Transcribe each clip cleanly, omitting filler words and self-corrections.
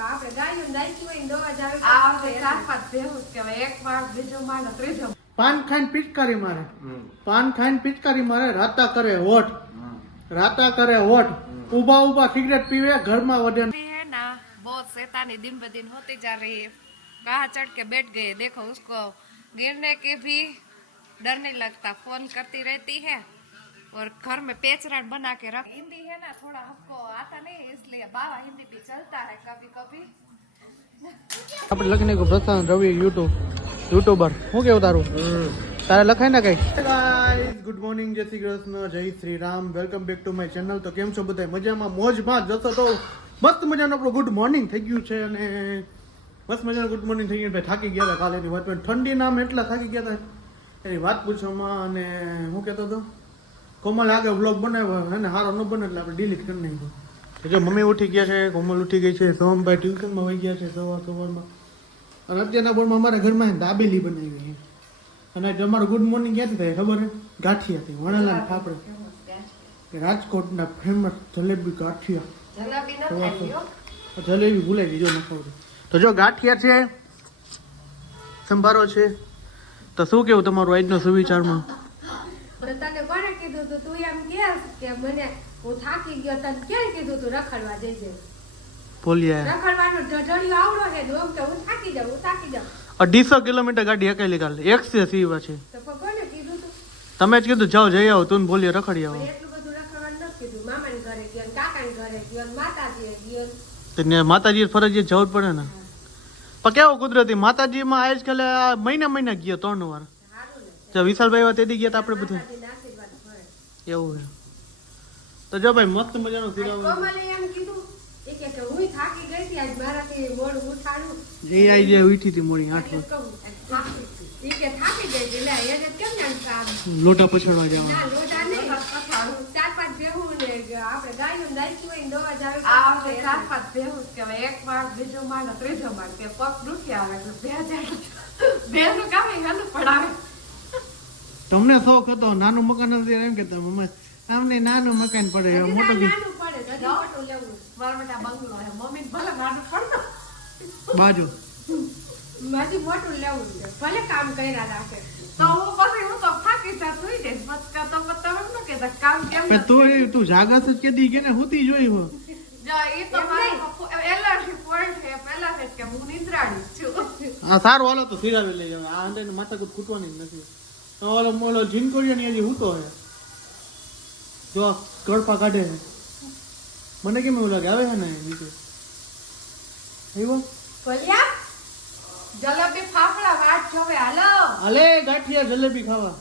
આપણે ગાયું નાખી હોય ને દવા જાવે આ આપણે ચાર પાંચ ભેહું કહેવાય. એક માળ, બીજો માળ ને ત્રીજો. પાન ખાઈને પિચકારી મારે, પાન ખાઈને પિચકારી મારે, રાતા કરે હોઠ, રાતા કરે હોઠ, ऊबा ऊबा सिगरेट पीवे घर में वजन है ना. बहुत शैतानी दिन ब दिन होती जा रही है. कहाँ चढ़ के बैठ गए. देखो उसको गिरने के भी डर नहीं लगता. फोन करती रहती है और घर में पेचराट बना के रख. हिंदी है ना थोड़ा हमको आता नहीं इसलिए बाबा हिंदी भी चलता है कभी कभी. આપણે લખીને કો પ્રશાંત રવિ યુટ્યુબર હું કેવું તારું તારે લખાય ને કઈ. ગાઈસ ગુડ મોર્નિંગ, જય શ્રી કૃષ્ણ, જય Shri Ram, welcome back to my channel. તો કેમ છો બધા? મજામાં મોજમાં જશો તો મસ્ત મજાનું આપણું ગુડ મોર્નિંગ થઈ ગયું છે અને મસ્ત મજાનું ગુડ મોર્નિંગ થઈ ગયું. ભાઈ થાકી ગયા હતા કાલે એની વાત, ઠંડી નામ એટલા થાકી ગયા હતા એની વાત પૂછવામાં. અને હું કહેતો હતો કોમલ આગળ વ્લોગ બનાવ્યો અને સારો ન બને એટલે આપણે ડિલીટ કરી નાખ્યો. જો મમ્મી ઉઠી ગયા છે, કોમલ ઉઠી ગઈ છે, સોમભાઈ ટ્યુશનમાં વહી ગયા છે સવારમાં. અને અત્યારના બોર્ડમાં અમારા ઘરમાં દાબેલી બનાવી છે. અને તમારું ગુડ મોર્નિંગ ક્યાંથી થાય ખબર છે? ગાંઠિયાથી, વણાલા ફાફડે, રાજકોટના ફેમસ જલેબી ગાંઠિયા. જલેબી ન ખાઈ લ્યો. જલેબી ભૂલાઈ ગઈ જો ન ખાવ તો. જો ગાંઠિયા છે, સંભારો છે. તો શું કેવું તમારું આજનો સુવિચારમાં? તને કોને કીધું તું? તું એમ કે મને હું થાકી ગયો, તને ક્યાં કીધું તું રખડવા જઈજે? બોલ્યા રખડવાનો જડિયો આવડો હે તો કે હું થાકી જાઉં 250 કિલોમીટર ગાડી હકેલી કાલે 180 છે. તો કોને કીધું તું? તમે જ કીધું જાઓ જઈ આવો, તું બોલીએ રખડી આવો. એટલું બધું રખડવાનું નથી કીધું. મામાને ઘરે ગયો, કાકાને ઘરે ગયો, માતાજીએ ગયો. તો માતાજી ફરજિયાત જવું જ પડે ને. પણ કેવું કુદરતી માતાજીમાં આજકાલ મહિના ગયો 3 વાર. જો વિશાલભાઈ વાત એદી ગયા તા આપણે બધું એવું છે. તો જો ભાઈ મસ્ત મજાનો ફિરાવો. કોમલે એમ કીધું કે હું થાકી ગઈ હતી આજ મારાથી મોડું ઉઠાડું. જે આઈ જે ઉઠી હતી મોડી 8 વાગે. ઈ કે થાકી ગઈ એટલે એને કેમ જાણ લોટા પછાડવા જવાનું. ના લોટા નહીં, ચાર પાંચ ભેહું ને આપણે ગાયું નાખી હોય ને દવા જાવે. આ આપણે ચાર પાંચ ભેહું કહેવાય. એક માળ, બીજો માળ ને ત્રીજો માળ. કે પગ દુખી આવે એટલે ભેનું કામ હેલું પડાવે. તમને શોખ હતો નાનું મકાન નથી એમ કે મમ્મી આમને નાનું મકાન પડે મોટું નાનું પડે તો મોટું લેવું. મારા માટે બંગલો હે. મમ્મી ભલે નાનું પડતો બાજુ માજી મોટું લેવું છે. ભલે કામ કર્યા રાખે તો હું તો થાકી જા સુઈ જઈશ. મત તો તમે ન કહેતા કામ કેમ તું જાગસ જ કેદી કે ને હુતી જોઈ હો. જો એ તો મારો એલર્જી પોઈન્ટ છે પહેલાથી જ કે હું નિંદ્રાણી છું. આ સારું હાલો તો સિરાવી લઈ જાવ. આ અંદર માથા કુટ ખૂટવાની જ નથી. ઓલો મોલો જીનકોરિયા ની હજી હૂતો હે જો ગળપા કાઢે છે. મને કેમ એવું લાગે આવે છે ને નીચે આવ્યો. ભલ્યા જલેબી ફાફડા વાટ જોવે હાલો. હાલે ગાંઠિયા જલેબી ખાવા.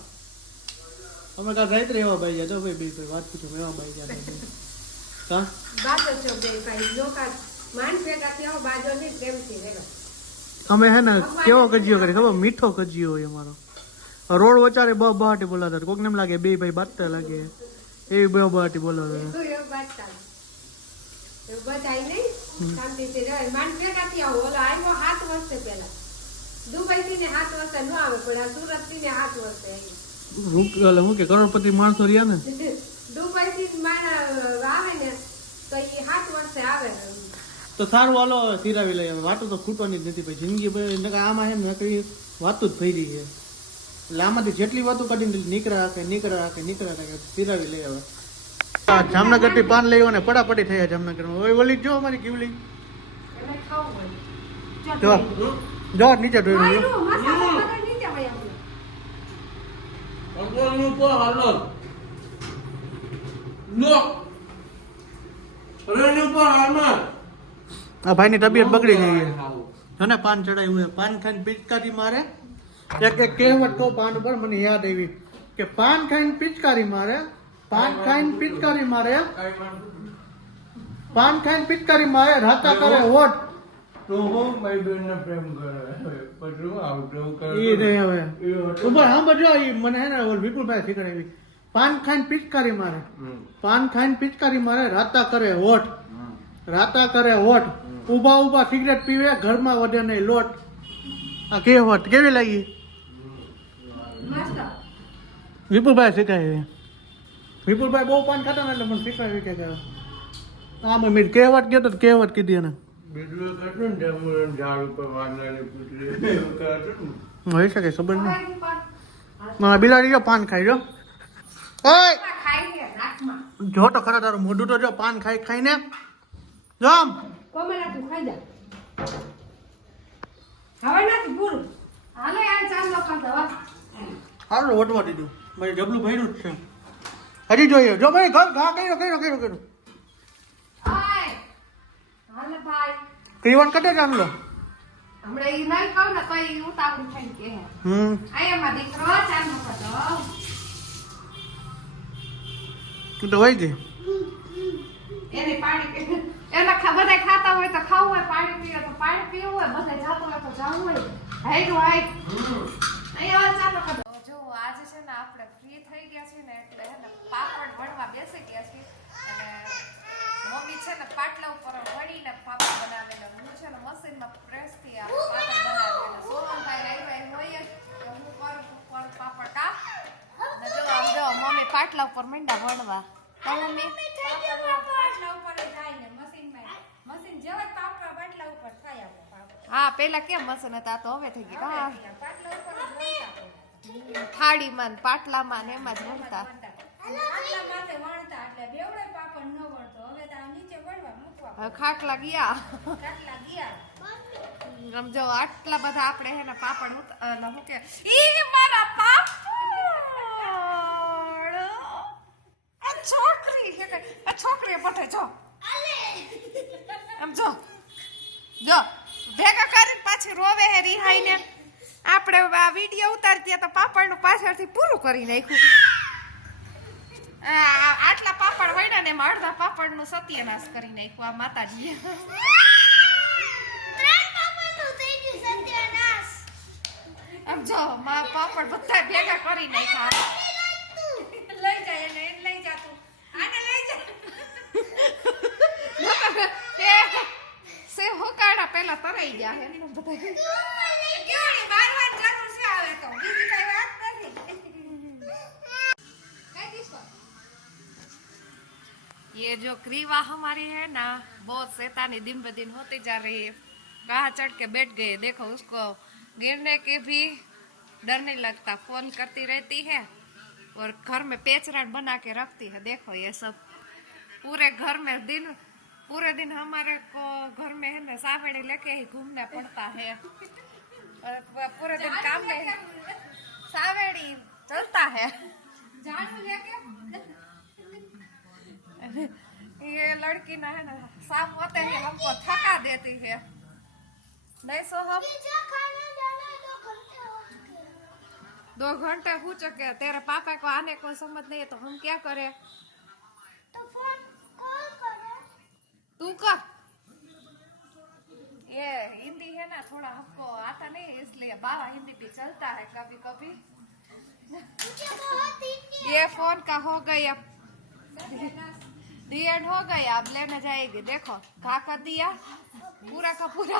અમે કાલ રાત્રે એવા બાઈ ગયા તો ભાઈ બે વાત પૂછો એવા બાઈ ગયા કા બાજો છો બે ભાઈ લોકા માન ભેગા થયા બાજો ને પ્રેમથી રહેવા. અમે હે ને કેવો કજિયો કરે ખબર? મીઠો કજિયો હોય અમારો. રોડ વચારે બહાટી બોલાતા કોક ને એમ લાગે બે ભાઈ બાતતા લાગે એવી બહાટી બોલાતા. તું એવું બાજતા એવું બધાય નહીં શાંતિથી રહે. માન ભેગા થયા ઓલો આવ્યો 7 વર્ષે પહેલા. દુબઈ થી ને 7 વર્ષે ન આવે પણ આ સુરત થી ને 7 વર્ષે રૂપિયા હું કે કરોડપતિ માણસો રહ્યા ને દુબઈ થી માણ આવે ને તો એ 7 વર્ષે આવે. તો સારું હાલો સિરાવી લઈએ. વાતો તો ખૂટવાની જ નથી ભાઈ. જિંદગી આમાં છે ને નકરી વાતો જ થઈ રહી છે. એટલે આમાંથી જેટલી વાતો કાઢીને નીકળ્યા રાખે સિરાવી લઈ હવે. જામનગર થી પાન લઈ ને પડાપડી થઈ જામનગર માં. ઓલી જો અમારી કીવલી એને ખાવું હોય જો નીચે ઢોઈ આયરો મસાલો બધા નીચે વયા આ ભાઈ ની તબિયત બગડી ગઈ છે ને પાન ચડાવ્યું છે. પાન ખાઈને પિચકારી મારે. એક કહેવત કહો પાન ઉપર મને યાદ આવી કે પાન ખાઈને પિચકારી મારે, પાન ખાઈને પિચકારી મારે, પાન ખાઈને પિચકારી મારે, રાતા કરે હોઠ તો હું મારી બેનને પ્રેમ કરે પછી આવું કરે ઈ રે હવે ઉપર સાંભળજો. ઈ મને હે ને વિપુલભાઈ શીખડાવી. પાન ખાઈને પિચકારી મારે, પાન ખાઈને પિચકારી મારે, રાતા કરે હોઠ, રાતા કરે હોઠ, ઊભા ઊભા સિગરેટ પીવે ઘરમાં વધે નહીં લોટ. આ કહેવત કેવી લાગી? વિપુલભાઈ શીખાય. વિપુલભાઈ બહુ પાન ખાતા ને એટલે મને શીખવાડ્યું કે આમાં મેં કહેવત કહેતો કહેવત કીધી એને. બીજું કરતું ને જમવાનું ઝાડ ઉપર વાંદરાની પૂતળી એવું કરતું ને. હોઈ શકે ખબર નહીં ખવાય નહીં પણ. મારા બિલાડી જો પાન ખાઈ જો ઓય ખાઈ લે નાકમાં. જો તો ખરા તારું મોઢું તો જો પાન ખાઈ ખાઈને જો આમ કોમલા તું ખાઈ જા. હવે નથી પૂરું. હાલો યાર ચાલો કા દવા. સારું વટવા દીધું ભાઈ ડબલું ભર્યું જ છે હજી જોઈએ જો ભાઈ ઘર ઘા કર્યો હાય. હાલે ભાઈ. ક્રીવન કટે ચાલો હમણાં ઈ નહીં કહું ને તો ઈ ઉતાવળી થઈને કહે. આયામાં દીકરો ચાલો કા દવા. તું તો વહી ગઈ એને પાણી એના બધા ખાતા હોય તો ખાવું હોય પાણી પીવે તો પાણી પીવું હોય બધા જાતું હોય તો જવું હોય હાઈ તો હાઈ અહીંયા ચાલો કા દવા. જો આજે છે ને આપણે ફ્રી થઈ ગયા છીએ ને એટલે હે ને પાપડ વણવા બેસી ગયા છીએ અને મમ્મી છે ને પાટલા ઉપર વણીને પાપડ બનાવે ને હું છે ને મશીનમાં પ્રેસથી આ પાપડ બનાવે ને સોનભાઈ આવ્યા હોય જ તો હું કરું પાપડ કાપ અને જો આમ જો મમ્મી પાટલા ઉપર મીંડા વણવા તો મમ્મી પાટલા ઉપર જાય ને મશીન જેવા પાપડા બાટલા ઉપર થાય આપણે પાપડ. હા પેલા કેમ મશીન હતા તો હવે થઈ ગયું હા પાટલા ઉપર જ વણતા. થાળીમાં ને પાટલામાં ને એમાં જ વણતા પાટલા માથે વણતા એટલે બેવડે પાપડ ન વણતો હવે તો આ નીચે વણવા મૂકવા હવે ખાટલા ગયા કાટલા ગયા. આમ જો આટલા બધા આપણે હે ને પાપડ હું કે ઈ મારા પાપડ આ છોકરી છે કે આ છોકરી બઠે જો આમ જો ભેગા કરીને પાછી રોવે હે રિહાઈને આપણે આ વિડીયો ઉતારતી તો પાપડનું પાછળથી પૂરું કરી નાખ્યું આટલા પાપડ વળ્યા ને એમાં અડધા પાપડનું સત્યનાશ કરી નાખ્યું આ માતાજીએ આમ જો માં પાપડ બધા ભેગા કરી નાખ્યા લઈ જાય એને લઈ જા તું આને લઈ જા. સે હોકાડા પેલા તરાઈ ગયા હે ને બધા કેવડી મારવાની જરૂર છે આવે તો બીજી કઈ વાત નથી. કઈ દીસો ये जो क्रीवा हमारी है ना बहुत शैतानी दिन ब दिन होती जा रही है कहाँ चढ़ के बैठ गए देखो उसको गिरने के भी डर नहीं लगता फोन करती रहती है और घर में पेचराट बना के रखती है देखो ये सब पूरे घर में पूरे दिन हमारे को घर में है ना सावड़ी लेके ही घूमना पड़ता है और पूरे दिन काम में सावड़ी चलता है જાણું લેકે ये लड़की ना है ना शाम होते ही हमको थका देती है नहीं सो हम 2 घंटे हो चुके हैं तेरे पापा को आने को समझ नहीं है तो हम क्या करें तू कर ये हिंदी है ना थोड़ा हमको आता नहीं है इसलिए बाबा हिंदी भी चलता है कभी कभी ये फोन का हो गया एंड हो गया अब लेने जाएगी देखो खा कर दिया पूरा का पूरा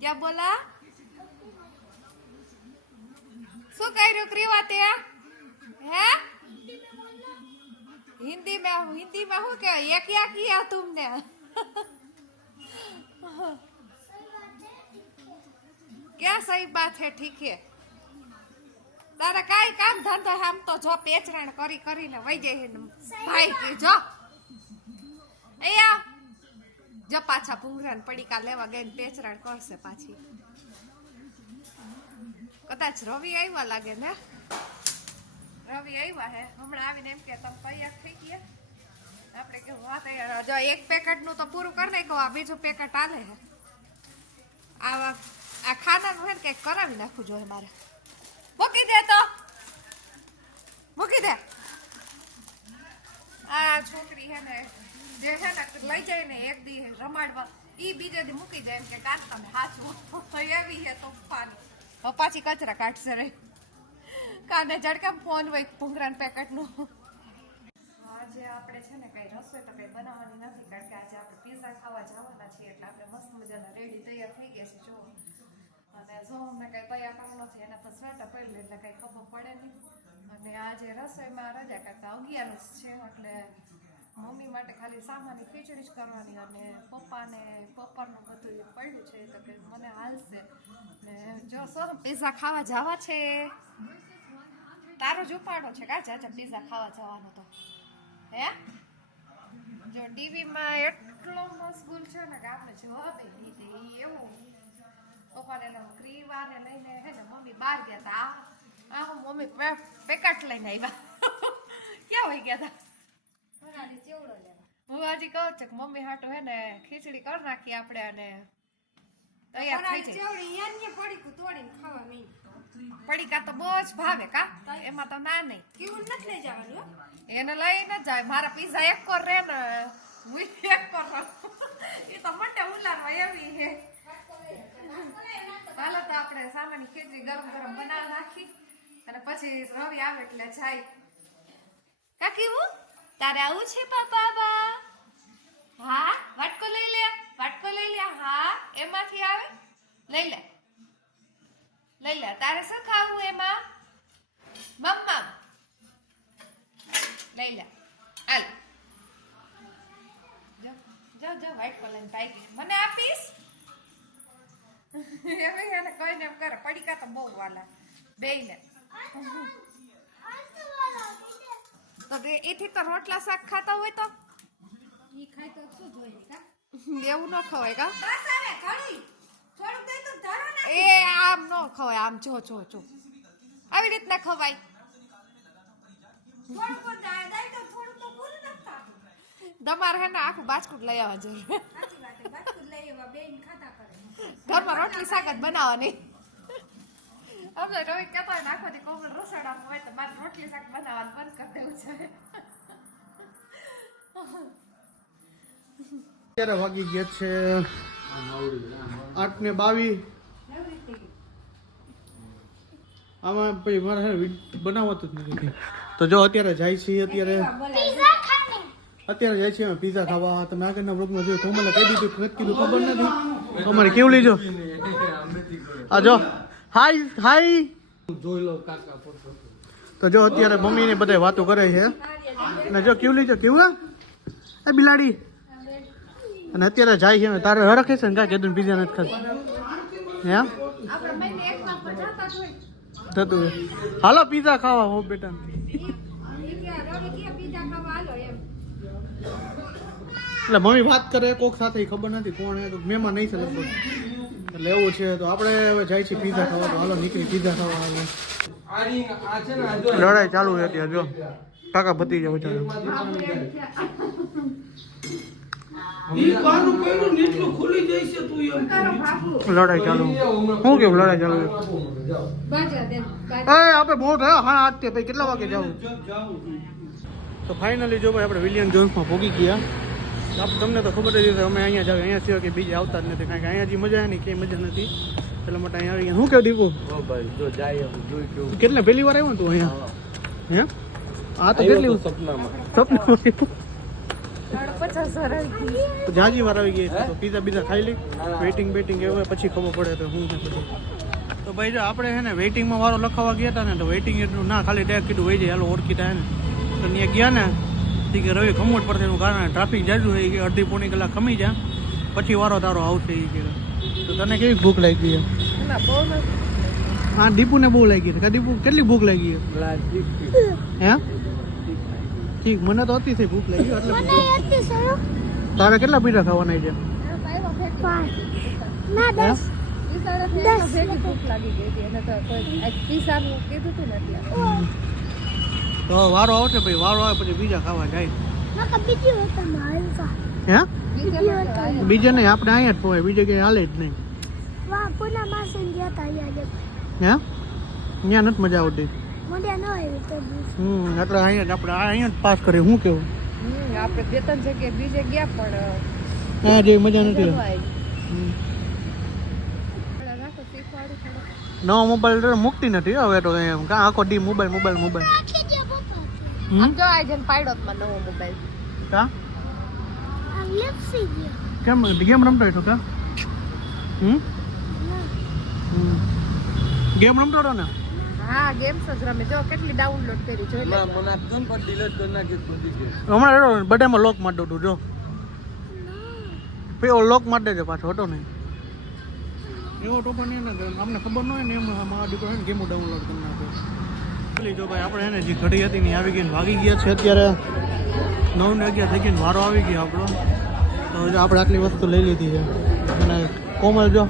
क्या बोला शू कह क्रीवा ते है हिंदी में हूँ क्या ये क्या किया तुमने क्या सही बात है ठीक है तारा काई काम धंधो हम तो जो पेचरण करी કરીને વઈ જાય ભાઈ કે જો અહીંયા જો પાછા ભૂંગરાને પડીકા લેવા ગઈને પેચરણ કરશે પાછી કદાચ રવિ આવ્યા લાગે ને રવિ આવ્યા હે હમણાં આવીને એમ કે તમે તૈયાર થઈ ગયા આપણે કે હા તૈયાર જો એક પેકેટ નું તો પૂરું કરી નાખ્યું આ બીજું પેકેટ આલે હે આ ખાનાનું હે ને કંઈક કરાવી નાખવું જોઈએ મારે મૂકી દે તો મૂકી દે આ છોકરી હે ને જે હે ને લઈ જાય ને એક દી રમાડવા ઈ બીજે દી મૂકી જાય એમ કે કાઢતા ને હાચું તો એવી હે તોફાન હવે પાછી કચરા કાઢશે રે કાને જડકેમ ફોન હોય ભૂંગરાન પેકેટનું આજે આપણે છે ને કઈ રસોઈ તો કઈ બનાવવાની નથી કારણ કે આજે આપણે પીઝા ખાવા જવાના છીએ એટલે આપણે મસ્ત મજાના રેડી તૈયાર થઈ ગયા છે જો અને જો અમને કઈ તૈયાર કરવાનો છે એને તો સ્વેટર પહેરી લે એટલે કઈ ખબર પડે નહીં અને આજે રસોઈમાં રજા કરતા 11 છે એટલે મમ્મી માટે ખાલી સામાન્ય ખીચડી જ કરવાની અને પપ્પાનું બધું પડ્યું છે તો કે મને હાલશે ને જો સોનમ પીઝા ખાવા જવા છે તારો જ ઉપાડો છે કા ચાચા પીઝા ખાવા જવાનો તો હે જો ટીવીમાં એટલો મશગુલ છે ને કે આપણે જવાબ નહીં દે એવું પપ્પાને એનો ક્રીવાને લઈને હે ને મમ્મી બહાર ગયા હતા આ હું મમ્મી પેકેટ લઈને આવ્યા ક્યાં હોય ગયા હતા હું હજી કહું છું કે મમ્મી હાટું હે ને ખીચડી કરી નાખી આપણે અને તૈયાર થઈ જાય પડીકા તો બહુ જ ભાવે કા એમાં તો ના નહીં એને લઈને જાય મારા પીઝા એક કોર રે ને હું એક કોર એ તો મને ઉલારવા એવી હે ચાલો તો આપણે સામાન્ય ખીચડી ગરમ ગરમ બનાવી નાખી અને પછી રવિ આવે એટલે જાય કાકી હું તારે આવું છે પાપા હા વાટકો લઈ લે હા એમાંથી આવે લઈ લે તારે શું ખાવું એમાં મમ્મા લઈ લે હાલ જો વાટકો લઈને પાઈ ગઈ મને આપીશ એને કહીને એમ કરે પડીકા તો બહુ વાલા બેયને તો એથી તો રોટલા શાક ખાતા હોય તો એવું ન ખવાય કા એ આમ ન ખવાય આમ જો આવી રીતના ખવાય તમારે હે ને આખું બાજકુટ લઈ આવવા જોઈએ ઘરમાં રોટલી શાક જ બનાવવાની અમને રવિ કહેતા હોય ને આખો દી કોમલ રસોડામાં હોય તો મારે રોટલી શાક બનાવવાનું બંધ કરી દેવું છે અત્યારે વાગી ગયા છે 8:22 આમાં પછી મારે બનાવતું જ નથી તો જો અત્યારે જાય છે અત્યારે જાય છે પીઝા ખાવા તમે આગળના બ્લોગમાં જોયું કોમલે કહી દીધું નથી કીધું ખબર નથી અમારે કેવું લીધો આ જો હાય જોઈ લો કાકા તો જો અત્યારે મમ્મી ને બધા વાતો કરે છે અને જો કેવું લીધો કેવું એ બિલાડી અને અત્યારે જાય છે તારે હરખે છે ને કાંઈ કીધું પીઝા નથી ખાતું હે થતું હાલો પીઝા ખાવા હો બેટા એટલે મમ્મી વાત કરે કોક સાથે ખબર નથી કોણ હે તો મહેમાન નહીં છે લગભગ એટલે એવું છે તો આપણે હવે જાય છે પીઝા ખાવા તો હાલો નીકળી પીઝા ખાવા આવે લડાઈ ચાલુ છે અત્યારે જો કાકા ભતી જાવ ચાલો લડાઈ ચાલુ શું કેવું લડાઈ ચાલુ આપણે બહુ થયા હા 8 પછી કેટલા વાગે જવું તો ફાઇનલી જો ભાઈ આપણે વિલિયમ જોન્સમાં પહોંચી ગયા તમને તો ખબર જ છે અમે અહીંયા જાવ અહીંયા સિવાય કે બીજે આવતા જ નથી કારણ કે અહીંયા જે મજા નહીં ક્યાંય મજા નથી એટલા માટે અહીંયા આવી ગયા શું કેવું દીપુ કેટલા પહેલી વાર આવ્યો તું અહીંયા હે આ તો કેટલી સપનામાં જાજી વાર આવી ગઈ તો પીઝા બીજા ખાઈ લઈ વેઇટિંગ એવું પછી ખબર પડે તો શું છે પછી તો ભાઈ જો આપણે છે ને વેઇટિંગમાં વારો લખાવા ગયા હતા ને તો વેઇટિંગ એટલું ના ખાલી ડાયરેક્ટ કીધું વહી જાય હાલો ઓળખીતા હે ને તો ત્યાં ગયા ને કે રવિ ખમોટ પડશે એનું કારણ ટ્રાફિક જાજુ હોય કે અડધી પોણી કલાક ખમી જા પછી વારો તારો આવશે એ કે તો તને કેવી ભૂખ લાગી છે હા દીપુને બહુ લાગી છે દીપુ કેટલી ભૂખ લાગી છે હે ઠીક મને તો અતિશય ભૂખ લાગી એટલે તારે કેટલા પીઝા ખાવાના છે તો વારો આવશે ભાઈ વારો આવે પછી બીજા ખાવા જાય હે બીજે નહીં આપણે અહીંયા જ પોવાય બીજે કઈ હાલે જ નહીં હે ત્યાં નથી મજા આવતી એટલે અહીંયા જ આપણે અહીંયા જ પાસ કરીએ શું કેવું આપણે બે ત્રણ જગ્યાએ બીજે ગયા પણ હા જે મજા નથી નવો મોબાઈલ મુકતી નથી હવે તો એમ આખો દી મોબાઈલ આમ જો આ જન પાડોતમાં નવો મોબાઈલ કા કેમ ગેમ રમતો હતો કા ગેમ રમતો હતો ને હા ગેમ્સ જ રમે જો કેટલી ડાઉનલોડ કરી જોઈ લે મને આપજો ને પણ ડિલીટ કરી નાખી બધી ગેમ. હમણાં બધામાં લોક મારી દઉં જો પેલો લોક મારી દેજે પાછો હતો નહીં એવો ટોપા નહીં ને અમને ખબર ન હોય ને એમ મારા દીકરો છે ને ગેમો ડાઉનલોડ કરી નાખે. જો ભાઈ આપણે એને જે ઘડી હતી ને આવી ગઈ ને વાગી ગયા છે અત્યારે 9 ને 11 થઈ ગઈ ને વારો આવી ગયો આપણો. તો જો આપણે આટલી વસ્તુ લઈ લીધી છે અને કોમલ જો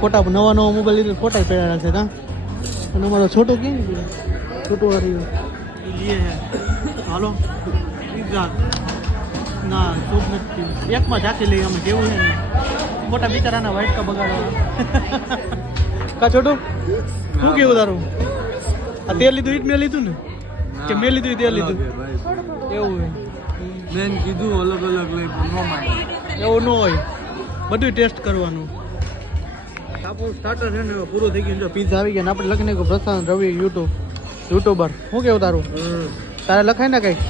ફોટા નવા મોબાઈલ લીધે ફોટા પહેરાયા છે કાં અને અમારો છોટું કેમ છોટું હારી એ લઈએ છે હાલો પીઝા ના સૂપ નથી એકમાં ઝાંકી લઈએ અમે કેવું છે ને મોટા બિચારાના વાઇટ કા બગાડવા કા છોટું શું કેવું તારું આ તે લીધું ઈટ મેં લીધું ને કે મેં લીધું તે લીધું એવું હોય મેં કીધું અલગ અલગ લઈ પણ ન માની. એવું ન હોય બધું ટેસ્ટ કરવાનું. આપણું સ્ટાર્ટર છે ને પૂરું થઈ ગયું જો પીઝા આવી ગયા ને આપણે લખીને કે પ્રશાંત રવિ યુટ્યુબર શું કેવું તારું તારે લખાય ને કંઈક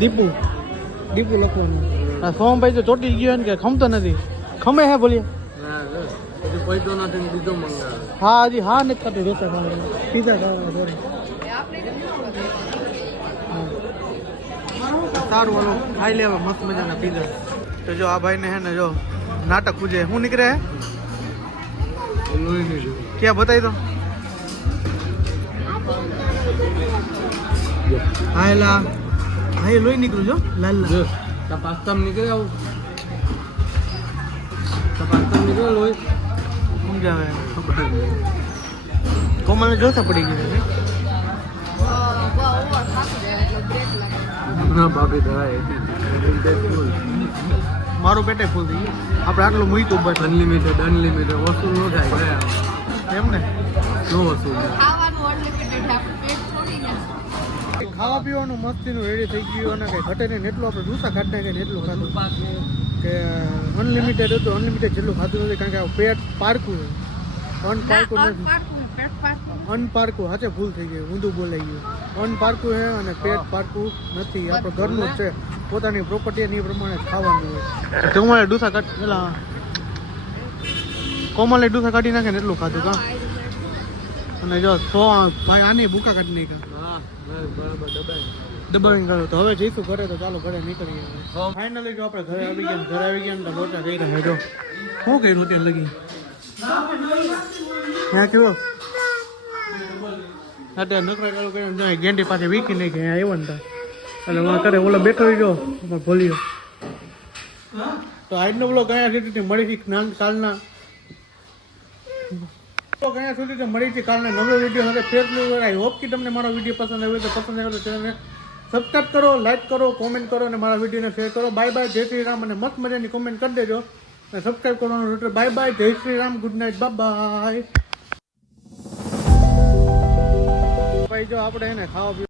દીપુ લખવાનું. આ સોમભાઈ તો ચોટી ગયો ને કે ખમતો નથી ખમે હે બોલીએ હજી પૈસો નથી ને બીજો મંગાવે. હા હજી હા નથી ખાતું રોતા ખાવાનું પીઝા ખાવાના સોરી સારું હાલો ખાઈ લેવા મસ્ત મજાના પીઝા. તો જો આ ભાઈને હે ને જો નાટક પૂજે શું નીકળે હે લોહી નહીં ક્યાં બતાવી દો હા એલા હા એ લોહી નીકળું જો લાલ જો પાસ્તામાં નીકળે આવું પાસ્તામાં નીકળે લોહી સમજાવે કોમલને જોતા પડી ગયું છે ના ભાભી ધરાય મારું પેટે ફૂલ થઈ ગયું આપણે આટલું મૂક્યું બસ અનલિમિટેડ વસૂલ ન થાય એમ ને નો વસૂલ થાય. ખાવાનું અનલિમિટેડ આપણે પેટ છોડી ગયા ખાવા પીવાનું મસ્તીનું રેડી થઈ ગયું અને કંઈ ઘટે નહીં એટલું આપણે ડૂસા કાઢી નાખીને એટલું ખાધું કે અનલિમિટેડ હતું અનલિમિટેડ જેટલું ખાધું નથી કારણ કે આ પેટ પારકું છે અનપારકું નથી અનપારકું સાચે ભૂલ થઈ ગઈ ઊંધું બોલાઈ ગયું અનપારકું છે અને પેટ પારકું નથી આપણે ઘરનું જ છે પોતાની પ્રોપર્ટી એ પ્રમાણે જ ખાવાનું હોય. કોમલે ડૂસા કાઢ પેલા કોમલે ડૂસા કાઢી નાખે ને એટલું ખાધું કાં અને જો ભાઈ આની ભૂકા કાઢી નાખ્યા હા બરાબર દબાવીને ગયો તો હવે જઈશું ઘરે તો ચાલો ઘરે નીકળીએ ફાઇનલી જો આપણે ઘરે આવી ગયા ને લોચા થઈ રહ્યા જો શું કર્યું ત્યાં લગી ત્યાં કેવો અત્યારે નકરા ચાલુ કરીને ગેંડી પાસે વીખી નહીં ગયા આવ્યો ને એટલે હું કરે ઓલો બેઠો ગયો ભૂલ્યો તો આજનો બ્લોગ અહીંયા સુધી મળી કાલના અહીંયા સુધી મળી છે કાલના નવો વિડીયો સાથે ફેર આઈ હોપ કે તમને મારો વિડીયો પસંદ આવ્યો તો પસંદ આવ્યો તો ચેનલને સબસ્ક્રાઈબ કરો લાઈક કરો કોમેન્ટ કરો અને મારા વિડીયોને શેર કરો બાય બાય જય શ્રી રામ અને મસ્ત મજાની કોમેન્ટ કરી દેજો અને સબસ્ક્રાઈબ કરવાનું બાય બાય જય Shri Ram good night bye bye ભાઈ જો આપણે એને ખાવા